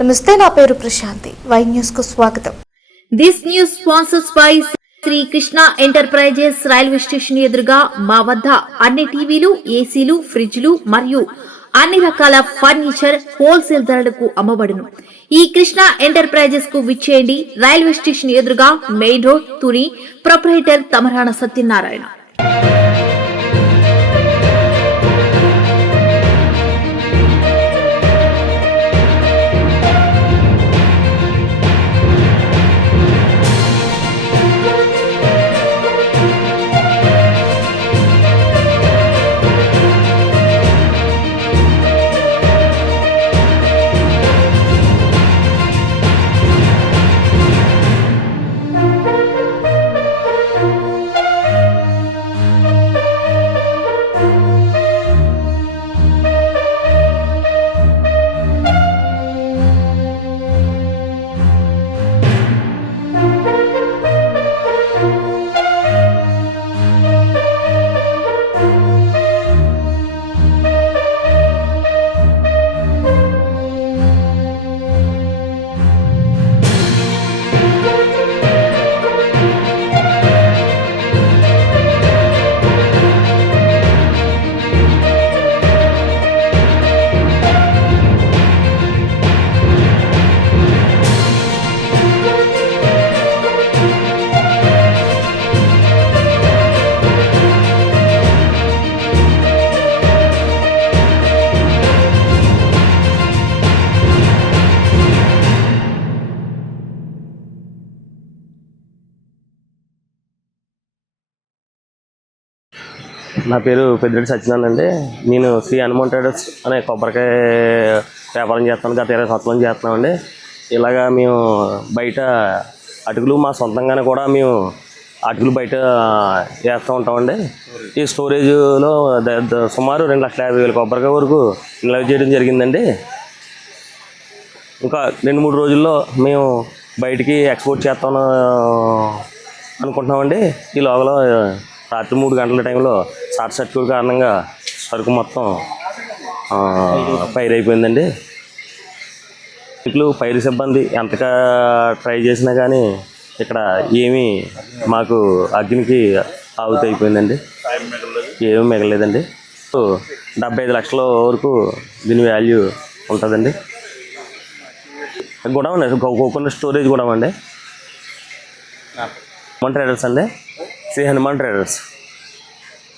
నమస్తే, నా పేరు ప్రశాంతి. వై న్యూస్ కు స్వాగతం. This news sponsors by Shri Krishna enterprises. Railway station ఎదురుగా మా వద్ద అన్ని టీవీలు, ఏసీలు, ఫ్రిడ్జ్లు మరియు అన్ని రకాల ఫర్నిచర్ హోల్సేల్ ధరలకు అమ్మబడును. ఈ కృష్ణ ఎంటర్ప్రైజెస్ కు విచ్చేయండి. రైల్వే స్టేషన్ ఎదురుగా, main road, Tuni. Proprietor Tamarana Satyanarayana. నా పేరు పెద్దిరెడ్డి సత్యనారాయణ అండి. నేను శ్రీ హనుమాన్ ట్రేడర్స్ అనే కొబ్బరికాయ వ్యాపారం చేస్తాను. గత 20 సంవత్సరాలు చేస్తున్నామండి. ఇలాగా మేము బయట అటుకులు మా సొంతంగానే కూడా మేము అటుకులు బయట వేస్తూ ఉంటామండి. ఈ స్టోరేజ్లో సుమారు 2,50,000 కొబ్బరికాయ వరకు నిల్వ చేయడం జరిగిందండి. ఇంకా 2-3 రోజుల్లో మేము బయటికి ఎక్స్పోర్ట్ చేస్తామని అనుకుంటున్నామండి. ఈ లోపల రాత్రి 3 గంటల టైంలో షార్ట్ సర్క్యూట్ కారణంగా సరుకు మొత్తం ఫైర్ అయిపోయిందండి. ఫైర్ సిబ్బంది ఎంతగా ట్రై చేసినా కానీ ఇక్కడ ఏమీ మాకు అగ్నికి ఆహుతి అయిపోయిందండి. ఏమీ మిగలేదండి. 75 లక్షల వరకు దీని వాల్యూ ఉంటుందండి. గొడవ అండి, కోకోనట్ స్టోరేజ్ గొడవ అండి. హనుమాన్ ట్రేడర్స్ అండి, శ్రీ హనుమాన్ ట్రేడర్స్.